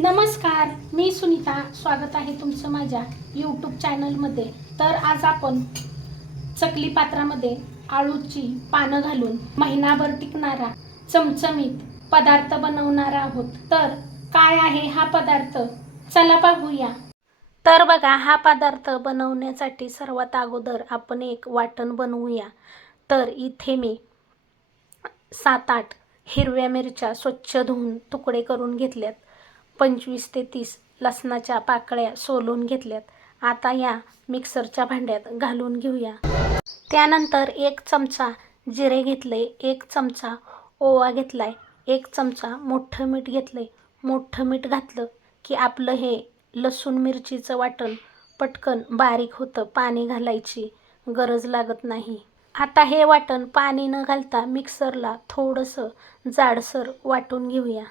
नमस्कार मी सुनीता. स्वागत आहे तुमचं माझ्या यूट्यूब चॅनलमध्ये तर आज आपण चकली पात्रामध्ये आळूची पानं घालून महिनाभर टिकणारा चमचमीत पदार्थ बनवणार आहोत. तर काय आहे हा पदार्थ? चला पाहूया तर बघा हा पदार्थ बनवण्यासाठी सर्वात अगोदर आपण एक वाटण बनवूया. तर इथे मी सात आठ हिरव्या मिरच्या स्वच्छ धुवून तुकडे करून घेतल्यात. पंचवीस ते तीस लसणाच्या पाकळ्या सोलून घेतल्यात. आता या मिक्सरच्या भांड्यात घालून घेऊया. त्यानंतर एक चमचा जिरे घेतले एक चमचा ओवा घेतलाय एक चमचा मोठं मीठ घेतलंय. मोठं मीठ घातलं की आपलं हे लसूण मिरचीचं वाटण पटकन बारीक होतं पाणी घालायची गरज लागत नाही. आता हे वाटण पाणी न घालता मिक्सरला थोडंसं जाडसर वाटून घेऊया.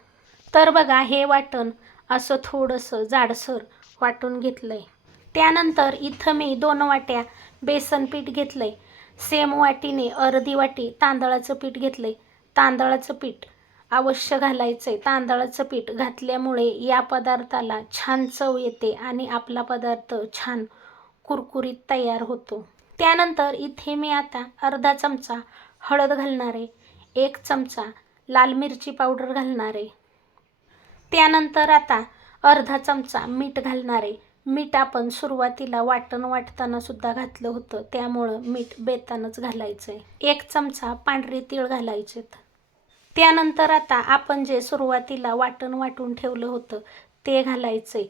तर बघा हे वाटण असं थोडंसं जाडसर वाटून घेतलं आहे त्यानंतर इथं मी दोन वाट्या बेसन पीठ घेतलं आहे सेम वाटीने अर्धी वाटी तांदळाचं पीठ घेतलं आहे तांदळाचं पीठ अवश्य घालायचं आहे तांदळाचं पीठ घातल्यामुळे या पदार्थाला छान चव येते आणि आपला पदार्थ छान कुरकुरीत तयार होतो. त्यानंतर इथे मी आता अर्धा चमचा हळद घालणार आहे. एक चमचा लाल मिरची पावडर घालणार आहे. त्यानंतर आता अर्धा चमचा मीठ घालणार आहे मीठ आपण सुरुवातीला वाटण वाटताना सुद्धा घातलं होतं. त्यामुळं मीठ बेतानच घालायचं आहे एक चमचा पांढरे तीळ घालायचेत. त्यानंतर आता आपण जे सुरुवातीला वाटण वाटून ठेवलं होतं ते घालायचं आहे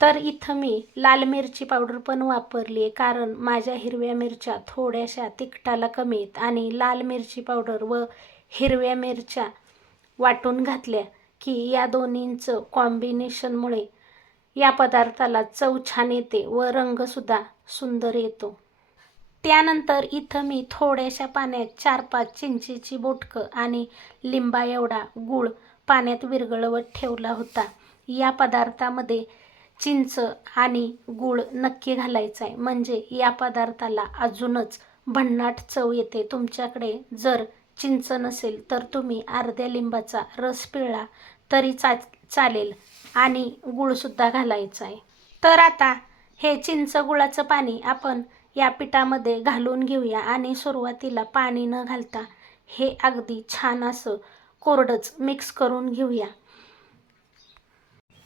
तर इथं मी लाल मिरची पावडर पण वापरली आहे कारण माझ्या हिरव्या मिरच्या थोड्याशा तिखटाला कमी आहेत. आणि लाल मिरची पावडर व हिरव्या मिरच्या वाटून घातल्या. की या दोन्हींचं कॉम्बिनेशनमुळे या पदार्थाला चव छान येते व रंगसुद्धा सुंदर येतो. त्यानंतर इथं मी थोड्याशा पाण्यात चार पाच चिंचेची बोटकं आणि लिंबा एवढा गूळ पाण्यात विरघळवत ठेवला होता. या पदार्थामध्ये चिंच आणि गूळ नक्की घालायचं आहे म्हणजे या पदार्थाला अजूनच भन्नाट चव येते. तुमच्याकडे जर चिंच नसेल तर तुम्ही अर्ध्या लिंबाचा रस पिळला तरी चा चालेल आणि गूळसुद्धा घालायचा आहे. तर आता हे चिंच गुळाचं पाणी आपण या पिठामध्ये घालून घेऊया आणि सुरुवातीला पाणी न घालता हे अगदी छान असं कोरडंच मिक्स करून घेऊया.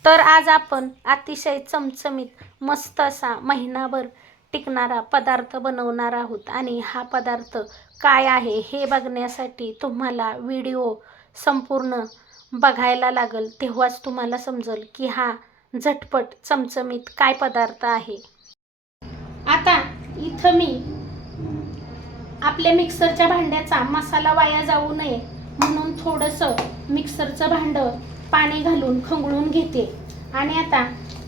तर आज आपण अतिशय चमचमीत मस्त असा महिनाभर टिकणारा पदार्थ बनवणार आहोत. आणि हा पदार्थ काय आहे हे बघण्यासाठी तुम्हाला व्हिडिओ संपूर्ण बघायला लागल. तेव्हाच तुम्हाला समजेल की हा झटपट चमचमीत काय पदार्थ आहे. आता इथं मी आपल्या मिक्सरच्या भांड्याचा मसाला वाया जाऊ नये म्हणून थोडंसं मिक्सरचं भांडं पाणी घालून खंगळून घेते. आणि आता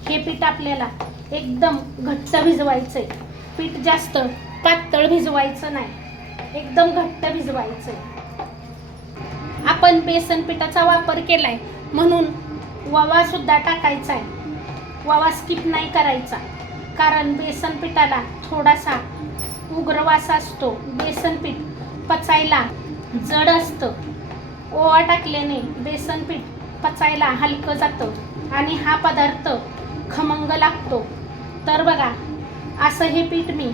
हे पीठ आपल्याला एकदम घट्ट भिजवायचं आहे पीठ जास्त पातळ भिजवायचं नाही. एकदम घट्ट भिजवायचं आहे आपण बेसन पिठाचा वापर केलाय म्हणून ववा सुद्धा टाकायचा आहे ववा स्किप नाही करायचा. कारण बेसन पिठाला थोडासा उग्रवास असतो. बेसन पीठ पचायला जड असतं. ओवा टाकल्याने बेसन पीठ पचायला हलकं जातं. आणि हा पदार्थ खमंग लागतो. तर बघा असं हे पीठ मी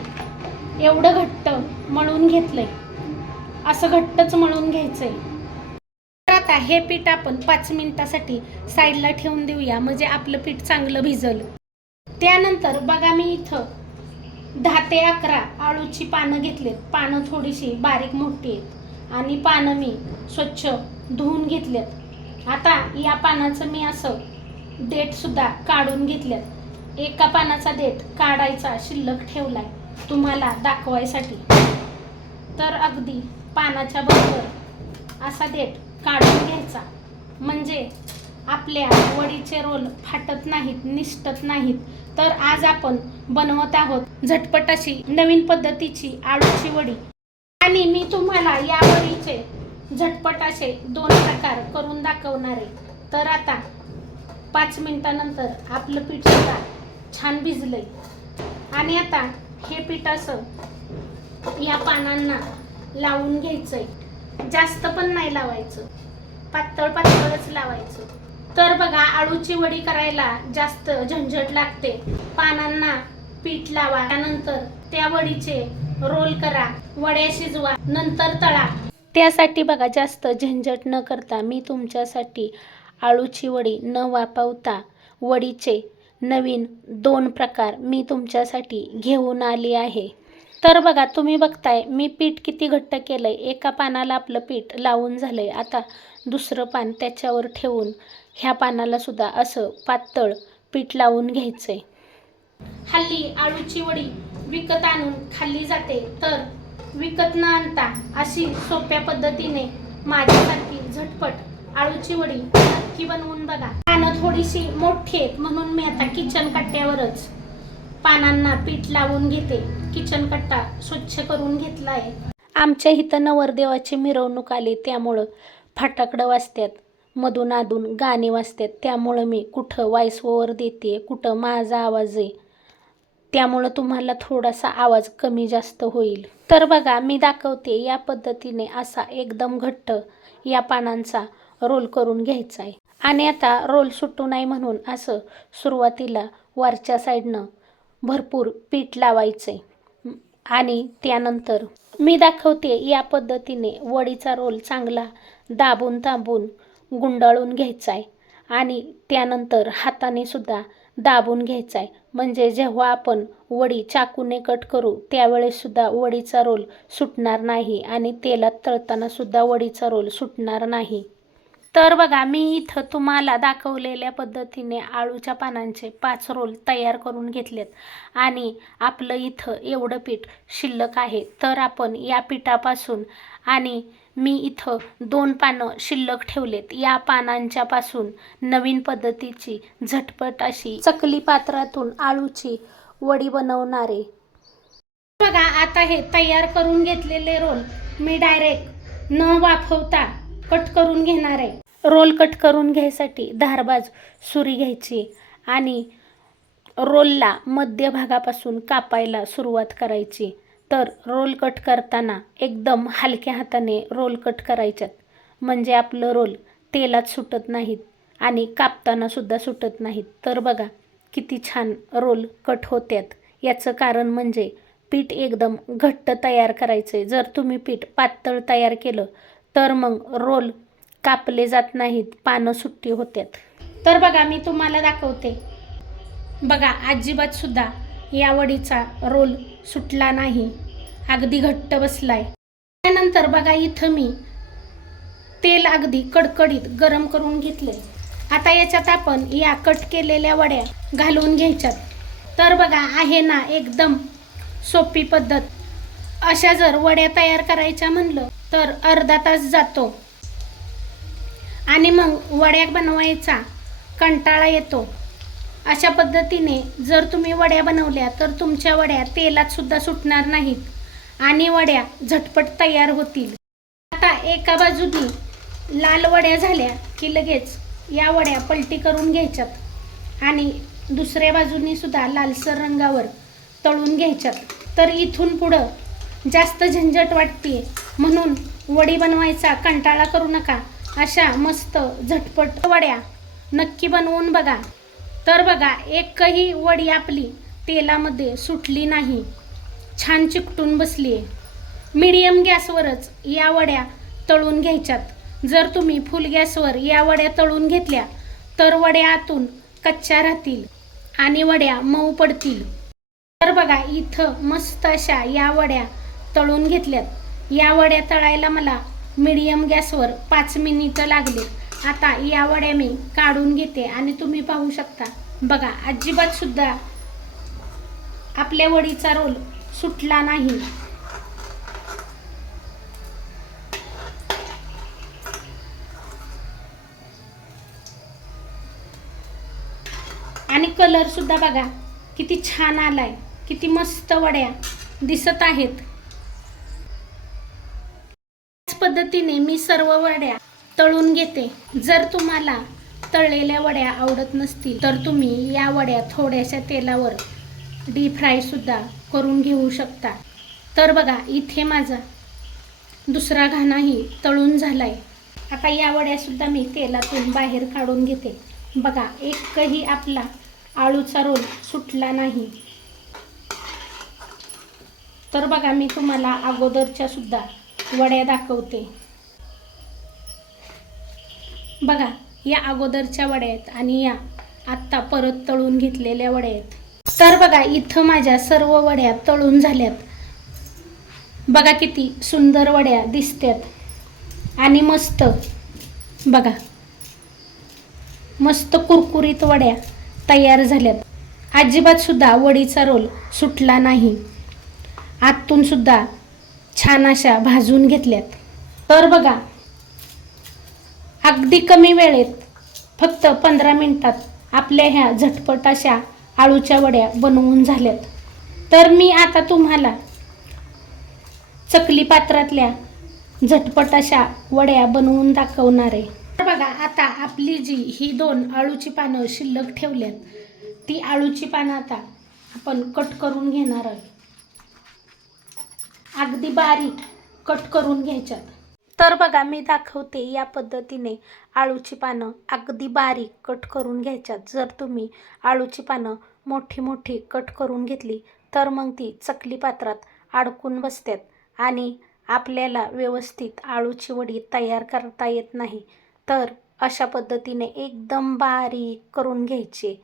एवढं घट्ट मळून घेतलंय. असं घट्टच मळून घ्यायचंय. तर आता हे पीठ आपण पाच मिनिटासाठी साईडला ठेवून देऊया म्हणजे आपलं पीठ चांगलं भिजल. त्यानंतर बघा मी इथं दहा ते अकरा आळूची पानं घेतलेत. पानं थोडीशी बारीक मोठी आहेत. आणि पानं मी स्वच्छ धुवून घेतलेत. आता या पानाचं मी असं देठसुद्धा काढून घेतल्यात. एका पानाचा देठ काढायचा शिल्लक ठेवलाय तुम्हाला दाखवायसाठी. तर अगदी पानाच्या बरोबर असा देठ काढून घ्यायचा. म्हणजे आपल्या वडीचे रोल फाटत नाहीत निष्ठत नाहीत. तर आज आपण बनवत आहोत झटपट अशी नवीन पद्धतीची आळूची वडी. आणि मी तुम्हाला या वडीचे झटपट असे दोन प्रकार करून दाखवणार आहे. तर आता पाच मिनटानंतर आपलं पीठ सुद्धा छान भिजलंय. आणि आता हे पीठ असं या पानांना लावून घ्यायचंय. जास्त पण नाही लावायचं. पातळ पातळच लावायचं. तर बघा आळूची वडी करायला जास्त झंझट लागते. पानांना पीठ लावा त्यानंतर त्या वडीचे रोल करा वड्या शिजवा नंतर तळा. त्यासाठी बघा जास्त झंझट न करता मी तुमच्यासाठी आळूची वडी न वापवता वडीचे नवीन दोन प्रकार मी तुमच्यासाठी घेऊन आली आहे. तर बघा तुम्ही बघताय मी पीठ किती घट्ट केलं आहे एका पानाला आपलं पीठ लावून झालं आहे आता दुसरं पान त्याच्यावर ठेवून ह्या पानाला सुद्धा असं पातळ पीठ लावून घ्यायचंय. हल्ली आळूची वडी विकत आणून खाल्ली जाते. तर विकत न आणता अशी सोप्या पद्धतीने माझ्यासारखी झटपट आळूची वडी नक्की बनवून बघा. पानं थोडीशी मोठी आहेत म्हणून मी आता किचन कट्ट्यावरच पानांना पीठ लावून घेते. किचन कट्टा स्वच्छ करून घेतला आहे. आमच्या इथं नवरदेवाची मिरवणूक आली त्यामुळं फाटाकडं वाजतात मधून अधून गाणी वाजतात त्यामुळं मी कुठं व्हॉइस ओवर देते कुठं माझा आवाज आहे त्यामुळं तुम्हाला थोडासा आवाज कमी जास्त होईल. तर बघा मी दाखवते या पद्धतीने असा एकदम घट्ट या पानांचा रोल करून घ्यायचा आहे आणि आता रोल सुटू नाही म्हणून असं सुरुवातीला वरच्या साईडनं भरपूर पीठ लावायचं आहे आणि त्यानंतर मी दाखवते या पद्धतीने वडीचा रोल चांगला दाबून दाबून गुंडाळून घ्यायचा आहे आणि त्यानंतर हाताने सुद्धा दाबून घ्यायचा आहे म्हणजे जेव्हा आपण वडी चाकूने कट करू त्यावेळेसुद्धा वडीचा रोल सुटणार नाही आणि तेलात तळताना सुद्धा वडीचा रोल सुटणार नाही. तर बघा मी इथं तुम्हाला दाखवलेल्या पद्धतीने आळूच्या पानांचे पाच रोल तयार करून घेतलेत. आणि आपलं इथं एवढं पीठ शिल्लक आहे तर आपण या पिठापासून आणि मी इथं दोन पानं शिल्लक ठेवलेत. या पानांच्या पासून नवीन पद्धतीची झटपट अशी चकली पात्रातून आळूची वडी बनवणारे. बघा आता हे तयार करून घेतलेले रोल मी डायरेक्ट न वाफवता कट करून घेणार आहे. रोल कट करून घ्यायसाठी धारबाज सुरी घ्यायची आणि रोलला मध्यभागापासून कापायला सुरुवात करायची. तर रोल कट करताना एकदम हलक्या हाताने रोल कट करायच्यात. म्हणजे आपलं रोल तेलात सुटत नाहीत आणि कापताना सुद्धा सुटत नाहीत. तर बघा किती छान रोल कट होत्यात. याचं कारण म्हणजे पीठ एकदम घट्ट तयार करायचं आहे जर तुम्ही पीठ पातळ तयार केलं तर मग रोल कापले जात नाहीत पानं सुट्टी होतात तर बघा मी तुम्हाला दाखवते. बघा अजिबात सुद्धा या वडीचा रोल सुटला नाही. अगदी घट्ट बसलाय. त्यानंतर बघा इथं मी तेल अगदी कडकडीत गरम करून घेतले आता याच्यात आपण या कट केलेल्या वड्या घालून घ्यायच्यात. तर बघा आहे ना एकदम सोपी पद्धत. अशा जर वड्या तयार करायच्या म्हणलं तर अर्धा तास जातो. आणि मग वड्या बनवायचा. कंटाळा येतो. अशा पद्धतीने जर तुम्ही वड्या बनवल्या तर तुमच्या वड्या तेलातसुद्धा सुटणार नाहीत आणि वड्या झटपट तयार होतील. आता एका बाजूनी लाल वड्या झाल्या की लगेच या वड्या पलटी करून घ्यायच्यात आणि दुसऱ्या बाजूनी सुद्धा लालसर रंगावर तळून घ्यायच्यात. तर इथून पुढं जास्त झंझट वाटते म्हणून वडी बनवायचा कंटाळा करू नका. अशा मस्त झटपट वड्या नक्की बनवून बघा. तर बघा एकही वडी आपली तेलामध्ये सुटली नाही. छान चिकटून बसली आहे मिडियम गॅसवरच या वड्या तळून घ्यायच्यात. जर तुम्ही फुल गॅसवर या वड्या तळून घेतल्या तर वड्या आतून कच्च्या राहतील आणि वड्या मऊ पडतील. तर बघा इथं मस्त अशा या वड्या तळून घेतल्यात. या वड्या तळायला मला मिडियम गॅसवर पाच मिनिटं लागली. आता या वड्या मी काढून घेते आणि तुम्ही पाहू शकता. बघा अजिबात सुद्धा आपल्या वडीचा रोल सुटला नाही. आणि कलर सुद्धा बघा किती छान आलाय किती मस्त वड्या दिसत आहेत. पद्धतीने मी सर्व वड्या तळून घेते. जर तुम्हाला तळलेल्या वड्या आवडत नसतील तर तुम्ही या वड्या थोड्याशा तेलावर डीप फ्राय सुद्धा करून घेऊ शकता. तर बघा इथे माझा दुसरा घाणाही तळून झालाय. आता या वड्यासुद्धा मी तेलातून बाहेर काढून घेते. बघा एकही आपला आळूचा रोल सुटला नाही. तर बघा मी तुम्हाला अगोदरच्या सुद्धा वड्या दाखवते. बघा या अगोदरच्या वड्या आहेत आणि या आत्ता परत तळून घेतलेल्या वड्या आहेत तर बघा इथं माझ्या सर्व वड्या तळून झाल्यात. बघा किती सुंदर वड्या दिसतात आणि मस्त बघा मस्त कुरकुरीत वड्या तयार झाल्यात. अजिबात सुद्धा वडीचा रोल सुटला नाही. आतून सुद्धा छान अशा भाजून घेतल्यात. तर बघा अगदी कमी वेळेत फक्त पंधरा मिनटात आपल्या ह्या झटपट अशा आळूच्या वड्या बनवून झाल्यात. तर मी आता तुम्हाला चकली पात्रातल्या झटपट अशा वड्या बनवून दाखवणार आहे. तर बघा आता आपली जी ही दोन आळूची पानं शिल्लक ठेवल्यात ती आळूची पानं आता आपण कट करून घेणार आहोत. अगदी बारीक कट करून घ्यायच्यात. तर बघा मी दाखवते या पद्धतीने आळूची पानं अगदी बारीक कट करून घ्यायच्यात. जर तुम्ही आळूची पानं मोठी मोठी कट करून घेतली तर मग ती चकली पात्रात अडकून बसतात आणि आपल्याला व्यवस्थित आळूची वडी तयार करता येत नाही. तर अशा पद्धतीने एकदम बारीक करून घ्यायची.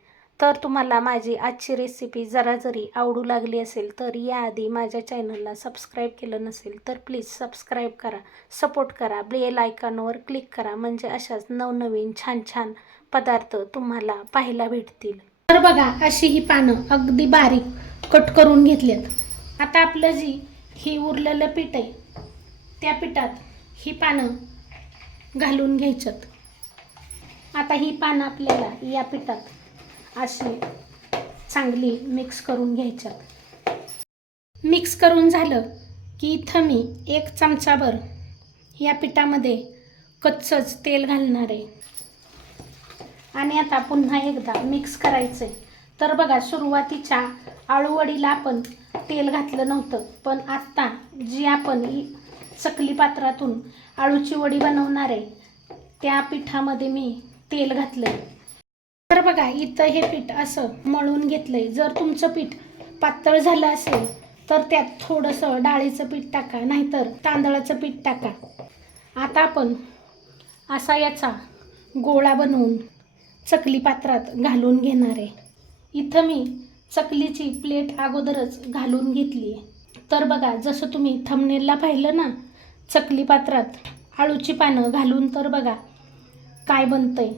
तर तुम्हाला माझी आजची रेसिपी जरा जरी आवडू लागली असेल तर याआधी माझ्या चॅनलला सबस्क्राईब केलं नसेल तर प्लीज सबस्क्राईब करा सपोर्ट करा बेल आयकॉनवर क्लिक करा म्हणजे अशाच नवनवीन छान छान पदार्थ तुम्हाला पाहायला भेटतील. तर बघा अशी ही पानं अगदी बारीक कट करून घेतल्यात आता आपलं जी ही उरलेलं पीठ आहे त्या पिठात ही पानं घालून घ्यायच्यात आता ही पानं आपल्याला या पिठात अशी चांगली मिक्स करून घ्यायच्यात मिक्स करून झालं की इथं मी एक चमचाभर या पिठामध्ये कच्चंच तेल घालणार आहे. आणि आता पुन्हा एकदा मिक्स करायचं आहे तर बघा सुरुवातीच्या आळूवडीला आपण तेल घातलं नव्हतं पण आत्ता जी आपण चकली पात्रातून आळूची वडी बनवणार आहे त्या पिठामध्ये मी तेल घातलं आहे तर बघा इथं हे पीठ असं मळून घेतलंय. जर तुमचं पीठ पातळ झालं असेल तर त्यात थोडंसं डाळीचं पीठ टाका नाहीतर तांदळाचं पीठ टाका. आता आपण असा याचा गोळा बनवून चकली पात्रात घालून घेणार आहे. इथं मी चकलीची प्लेट अगोदरच घालून घेतली आहे. तर बघा जसं तुम्ही थमनेलला पाहिलं ना चकली पात्रात आळूची पानं घालून तर बघा काय बनतंय.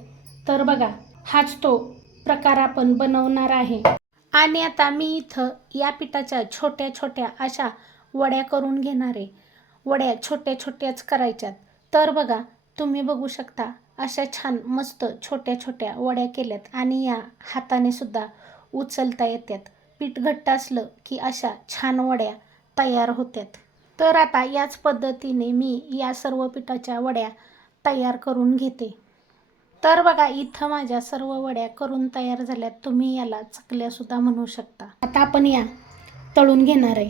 तर बघा हाच तो प्रकार आपण बनवणार आहे. आणि आता मी इथं या पिठाच्या छोट्या छोट्या अशा वड्या करून घेणार आहे. वड्या छोट्या छोट्याच करायच्यात. तर बघा तुम्ही बघू शकता अशा छान मस्त छोट्या छोट्या वड्या केल्यात आणि या हाताने सुद्धा उचलता येतात पीठ घट्ट असलं की अशा छान वड्या तयार होत्यात. तर आता याच पद्धतीने मी या सर्व पिठाच्या वड्या तयार करून घेते. तर बघा इथं माझ्या सर्व वड्या करून तयार झाल्यात. तुम्ही याला चकल्यासुद्धा म्हणू शकता. आता आपण या तळून घेणार आहे.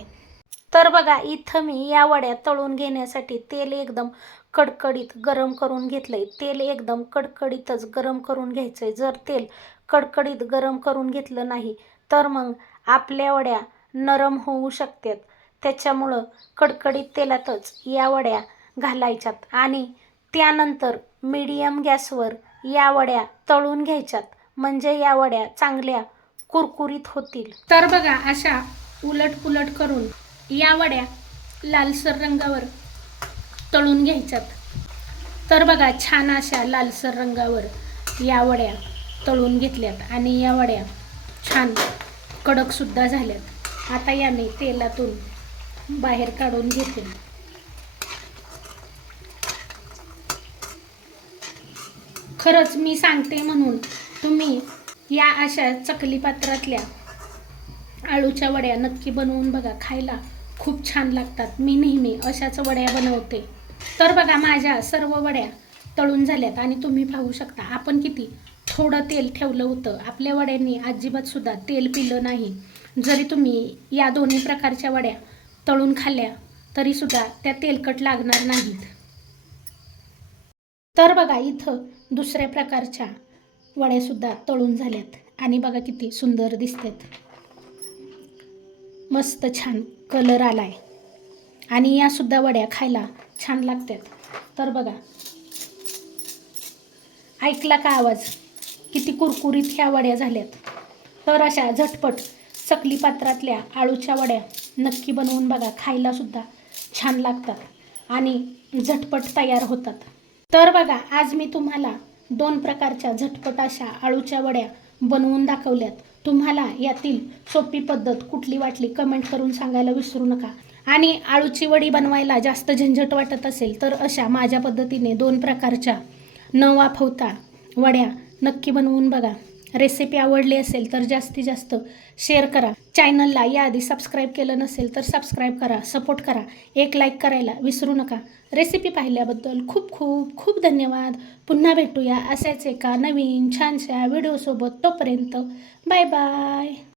तर बघा इथं मी या वड्या तळून घेण्यासाठी तेल एकदम कडकडीत गरम करून घेतलंय. तेल एकदम कडकडीतच गरम करून घ्यायचंय. जर तेल कडकडीत गरम करून घेतलं नाही तर मग आपल्या वड्या नरम होऊ शकतात. त्याच्यामुळं कडकडीत तेलातच या वड्या घालायच्यात. आणि त्यानंतर मीडियम गॅसवर या वड्या तळून घ्यायच्यात. म्हणजे या वड्या चांगल्या कुरकुरीत होतील. तर बघा अशा उलट पुलट करून या वड्या लालसर रंगावर तळून घ्यायच्यात. तर बघा छान अशा लालसर रंगावर या वड्या तळून घेतल्यात आणि या वड्या छान कडकसुद्धा झाल्यात. आता याने तेलातून बाहेर काढून घेतले खरंच मी सांगते म्हणून तुम्ही या अशा चकली पात्रातल्या आळूच्या वड्या नक्की बनवून बघा. खायला खूप छान लागतात. मी नेहमी अशाच वड्या बनवते. तर बघा माझ्या सर्व वड्या तळून झाल्यात आणि तुम्ही पाहू शकता. आपण किती थोडं तेल ठेवलं होतं. आपल्या वड्यांनी अजिबातसुद्धा तेल पिलं नाही. जरी तुम्ही या दोन्ही प्रकारच्या वड्या तळून खाल्ल्या तरीसुद्धा त्या तेलकट लागणार नाहीत. तर बघा इथं दुसऱ्या प्रकारच्या वड्यासुद्धा तळून झाल्यात. आणि बघा किती सुंदर दिसतात. मस्त छान कलर आलाय. आणि यासुद्धा वड्या खायला छान लागतात. तर बघा. ऐकला का आवाज? किती कुरकुरीत ह्या वड्या झाल्यात. तर अशा झटपट चकली पात्रातल्या आळूच्या वड्या नक्की बनवून बघा. खायला सुद्धा छान लागतात. आणि झटपट तयार होतात. तर बघा आज मी तुम्हाला दोन प्रकारच्या झटपट अशा आळूच्या वड्या बनवून दाखवल्यात. तुम्हाला यातील सोपी पद्धत कुठली वाटली कमेंट करून सांगायला विसरू नका. आणि आळूची वडी बनवायला जास्त झंझट वाटत असेल तर अशा माझ्या पद्धतीने दोन प्रकारच्या न वाफवता वड्या नक्की बनवून बघा. रेसिपी आवडली असेल तर जास्तीत जास्त शेअर करा. चॅनलला याआधी सबस्क्राईब केलं नसेल तर सबस्क्राईब करा सपोर्ट करा. एक लाईक करायला विसरू नका. रेसिपी पाहिल्याबद्दल खूप खूप खूप धन्यवाद. पुन्हा भेटूया असेच एका नवीन छानशा व्हिडिओसोबत तोपर्यंत. Bye bye